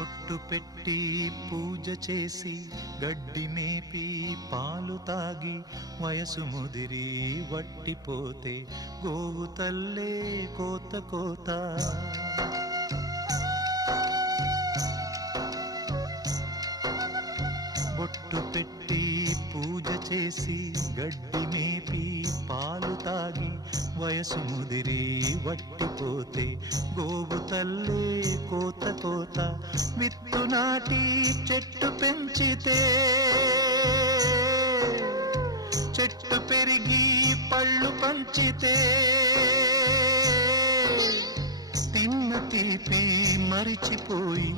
బొట్టు పెట్టి పూజ చేసి గడ్డి మేపి పాలు తాగి వయసు ముదిరి వట్టిపోతే గోవు తల్లే కోత కోత. బొట్టు పెట్టి పూజ చేసి గడ్డి మేపి పాలు తాగి వయసు ముదిరి వట్టిపోతే గోవు తల్లే కోత కోత. విత్తు నాటి చెట్టు పెంచితే చెట్టు పెరిగి పళ్ళు పంచితే తిన్న తీపి మరిచిపోయి